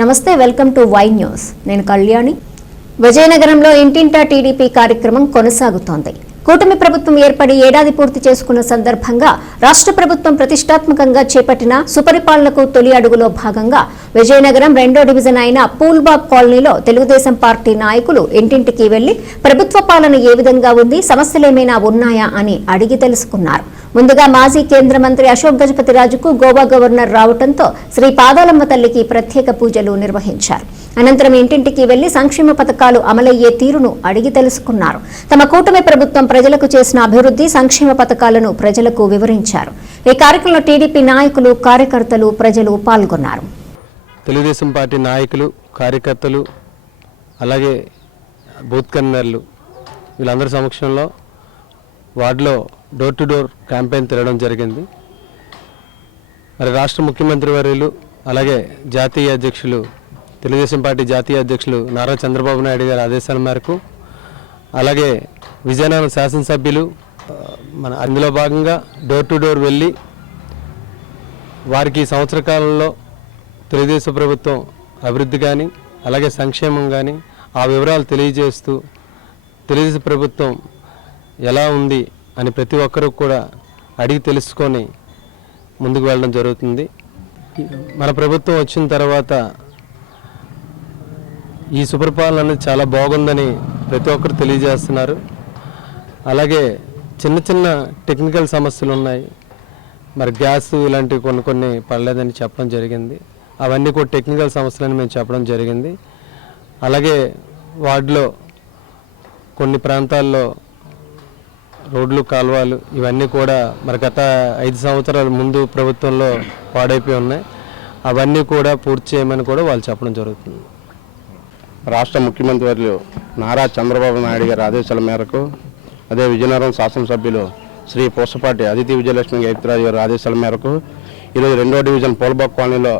నమస్తే welcome to Y news. నేను కళ్యాణి. విజయనగరంలో ఇంటింటా టీడీపీ కార్యక్రమం కొనసాగుతోంది. కూటమి ప్రభుత్వం ఏర్పడి ఏడాది పూర్తి చేసుకున్న సందర్భంగా రాష్ట్ర ప్రభుత్వం ప్రతిష్టాత్మకంగా చేపట్టిన సుపరిపాలనకు తొలి అడుగులో భాగంగా విజయనగరం రెండో డివిజన్ అయిన పూల్బాగ్ కాలనీలో తెలుగుదేశం పార్టీ నాయకులు ఇంటింటికి వెళ్ళి ప్రభుత్వ పాలన ఏ విధంగా ఉంది సమస్యలేమైనా ఉన్నాయా అని అడిగి తెలుసుకున్నారు. ముందుగా మాజీ కేంద్ర మంత్రి అశోక్ గజపతి రాజుకు గోవా గవర్నర్ రావడంతో శ్రీ పాదాలమ్మ తల్లికి ప్రత్యేక పూజలు నిర్వహించారు. అనంతరం ఇంటింటికి వెళ్ళి సంక్షేమ పథకాలు అమలయ్యే తీరును అడిగి తెలుసుకున్నారు. తమ కూటమి ప్రభుత్వం ప్రజలకు చేసిన అభివృద్ధి సంక్షేమ పథకాలను ప్రజలకు వివరించారు. ఈ కార్యక్రమంలో టీడీపీ నాయకులు కార్యకర్తలు ప్రజలు పాల్గొన్నారు. తెలుగుదేశం పార్టీ నాయకులు కార్యకర్తలు అలాగే బూత్ కన్వీనర్లు వీళ్ళందరి సమక్షంలో వార్డులో డోర్ టు డోర్ క్యాంపెయిన్ తిరగడం జరిగింది. మరి రాష్ట్ర ముఖ్యమంత్రి వర్యులు అలాగే జాతీయ అధ్యక్షులు తెలుగుదేశం పార్టీ జాతీయ అధ్యక్షులు నారా చంద్రబాబు నాయుడు గారి ఆదేశాల మేరకు అలాగే విజయనగరం శాసనసభ్యులు మన అందులో భాగంగా డోర్ టు డోర్ వెళ్ళి వారికి సంవత్సర కాలంలో తెలుగుదేశం ప్రభుత్వం అభివృద్ధి కానీ అలాగే సంక్షేమం కానీ ఆ వివరాలు తెలియజేస్తూ తెలుగుదేశం ప్రభుత్వం ఎలా ఉంది అని ప్రతి ఒక్కరూ కూడా అడిగి తెలుసుకొని ముందుకు వెళ్ళడం జరుగుతుంది. మన ప్రభుత్వం వచ్చిన తర్వాత ఈ సుపరిపాలన అనేది చాలా బాగుందని ప్రతి ఒక్కరు తెలియజేస్తున్నారు. అలాగే చిన్న చిన్న టెక్నికల్ సమస్యలు ఉన్నాయి. మరి గ్యాస్ ఇలాంటివి కొన్ని కొన్ని పడలేదని చెప్పడం జరిగింది. అవన్నీ కూడా టెక్నికల్ సమస్యలని మేము చెప్పడం జరిగింది. అలాగే వార్డులో కొన్ని ప్రాంతాల్లో రోడ్లు కాలువలు ఇవన్నీ కూడా మరి గత ఐదు సంవత్సరాల ముందు ప్రభుత్వంలో పాడైపోయి ఉన్నాయి. అవన్నీ కూడా పూర్తి చేయమని కూడా వాళ్ళు చెప్పడం జరుగుతుంది. రాష్ట్ర ముఖ్యమంత్రి వర్యులు నారా చంద్రబాబు నాయుడు గారి ఆదేశాల మేరకు అదే విజయనగరం శాసనసభ్యులు శ్రీ పూసపాటి అదితి విజయలక్ష్మి గైత్రాజు గారి ఆదేశాల మేరకు ఈరోజు రెండో డివిజన్ పోల్బాగ్ కాలనీలో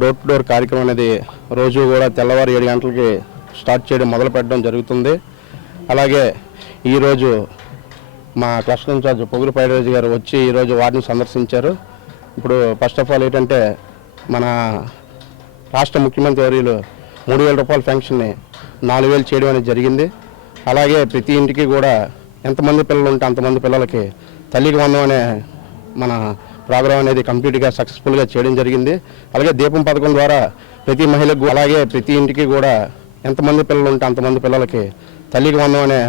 డోర్ టు డోర్ కార్యక్రమం అనేది రోజు కూడా తెల్లవారు ఏడు గంటలకి స్టార్ట్ చేయడం మొదలు పెట్టడం జరుగుతుంది. అలాగే ఈరోజు మా క్లస్టర్ ఇన్ఛార్జ్ పొగురు పైరాజు గారు వచ్చి ఈరోజు వార్డుని సందర్శించారు. ఇప్పుడు ఫస్ట్ ఆఫ్ ఆల్ ఏంటంటే మన రాష్ట్ర ముఖ్యమంత్రి వర్యులు మూడు వేల రూపాయల పెన్షన్ని నాలుగు వేలు చేయడం అనేది జరిగింది. అలాగే ప్రతి ఇంటికి కూడా ఎంతమంది పిల్లలు ఉంటే అంతమంది పిల్లలకి తల్లికి వందం అనే మన ప్రోగ్రాం అనేది కంప్లీట్గా సక్సెస్ఫుల్గా చేయడం జరిగింది. అలాగే దీపం పథకం ద్వారా ప్రతి మహిళకు అలాగే ప్రతి ఇంటికి కూడా ఎంతమంది పిల్లలు ఉంటే అంతమంది పిల్లలకి తల్లికి వందం అనే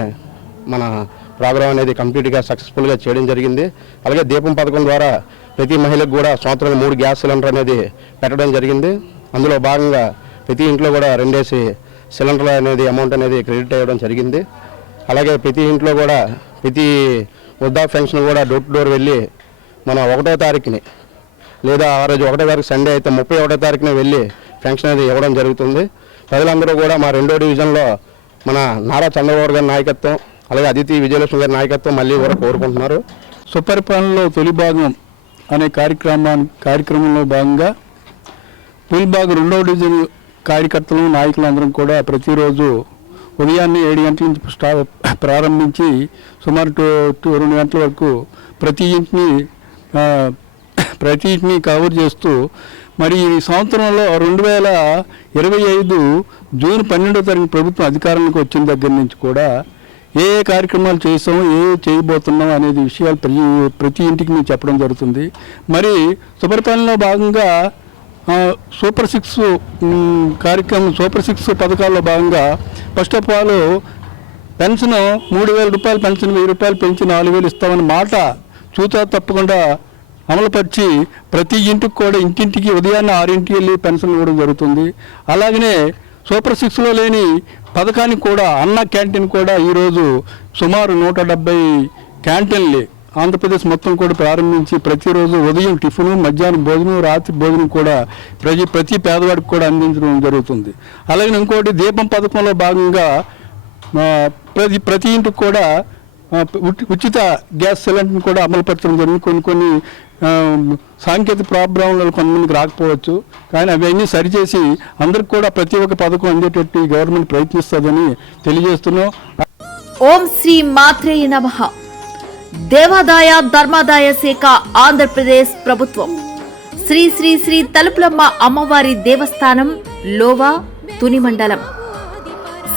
మన ప్రోగ్రాం అనేది కంప్లీట్గా సక్సెస్ఫుల్గా చేయడం జరిగింది. అలాగే దీపం పథకం ద్వారా ప్రతి మహిళకు కూడా సంవత్సరానికి మూడు గ్యాస్ సిలిండర్ అనేది పెట్టడం జరిగింది. అందులో భాగంగా ప్రతి ఇంట్లో కూడా రెండేసి సిలిండర్ అనేది అమౌంట్ అనేది క్రెడిట్ అవ్వడం జరిగింది. అలాగే ప్రతి ఇంట్లో కూడా ప్రతి వృద్ధా ఫెన్షన్ కూడా డోర్ టు డోర్ వెళ్ళి మన ఒకటో తారీఖుని లేదా ఆ రోజు ఒకటో తారీఖు సండే అయితే ముప్పై ఒకటో తారీఖున వెళ్ళి ఫంక్షన్ అనేది ఇవ్వడం జరుగుతుంది. ప్రజలందరూ కూడా మా రెండో డివిజన్లో మన నారా చంద్రబాబు గారి నాయకత్వం అలాగే అదితి విజయలక్ష్మి గారి నాయకత్వం మళ్ళీ కూడా కోరుకుంటున్నారు. సుపరిపాలనలో తొలి భాగం అనే కార్యక్రమాన్ని కార్యక్రమంలో భాగంగా పుల్బాగ్ రెండవ డివిజన్ కార్యకర్తలు నాయకులందరం కూడా ప్రతిరోజు ఉదయాన్నే ఏడు గంటల నుంచి స్టా ప్రారంభించి సుమారు టూ టూ రెండు గంటల వరకు ప్రతి ఇంటిని ప్రతి ఇంటిని కవర్ చేస్తూ మరి ఈ సంవత్సరంలో రెండు వేల ఇరవై ఐదు జూన్ పన్నెండో తారీఖు ప్రభుత్వం అధికారంలోకి వచ్చిన దగ్గర నుంచి కూడా ఏ ఏ కార్యక్రమాలు చేస్తాం ఏ చేయబోతున్నాం అనేది విషయాలు ప్రతి ప్రతి ఇంటికి మేము చెప్పడం జరుగుతుంది. మరి సుపరిపాలనలో భాగంగా సూపర్ సిక్స్ కార్యక్రమం సూపర్ సిక్స్ పథకాల్లో భాగంగా ఫస్ట్ ఆఫ్ ఆల్ పెన్షన్ మూడు వేల రూపాయలు పెన్షన్ వెయ్యి రూపాయలు పెంచి నాలుగు వేలు ఇస్తామని మాట చూతా తప్పకుండా అమలుపరిచి ప్రతి ఇంటికి కూడా ఇంటింటికి ఉదయాన్నే ఆరింటికి వెళ్ళి పెన్షన్ ఇవ్వడం జరుగుతుంది. అలాగనే సూపర్ సిక్స్లో లేని పథకానికి కూడా అన్న క్యాంటీన్ కూడా ఈరోజు సుమారు నూట డెబ్బై క్యాంటీన్లే. ఆంధ్రప్రదేశ్ మొత్తం కూడా ప్రారంభించి ప్రతిరోజు ఉదయం టిఫిను మధ్యాహ్నం భోజనం రాత్రి భోజనం కూడా ప్రతి ప్రతి పేదవాడికి కూడా అందించడం జరుగుతుంది. అలాగే ఇంకోటి దీపం పథకంలో భాగంగా ప్రతి ప్రతి ఇంటికి కూడా ఉచిత గ్యాస్ సిలిండర్ని కూడా అమలుపరచడం జరిగింది. కొన్ని కొన్ని సాంకేతిక ప్రాబ్లంలు కొంతమందికి రాకపోవచ్చు. కానీ అవన్నీ సరిచేసి అందరికి కూడా ప్రతి ఒక్క పథకం అందేటట్టు గవర్నమెంట్ ప్రయత్నిస్తుందని తెలియజేస్తున్నాం. ఓం శ్రీ మాత్రేయ నమః. దేవాదాయ ధర్మాదాయ శాఖ ఆంధ్రప్రదేశ్ ప్రభుత్వం. శ్రీ శ్రీ శ్రీ తలుపులమ్మ అమ్మవారి దేవస్థానం లోవా తుని మండలం.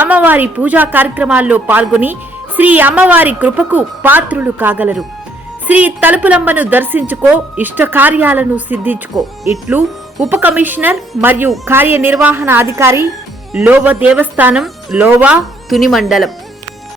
అమ్మవారి పూజా కార్యక్రమాల్లో పాల్గొని శ్రీ అమ్మవారి కృపకు పాత్రులు కాగలరు. శ్రీ తలుపులమ్మను దర్శించుకో ఇష్ట కార్యాలను సిద్ధించుకో. ఇట్లు ఉప కమిషనర్ మరియు కార్యనిర్వహణ అధికారి లోవ దేవస్థానం లోవా తుని మండలం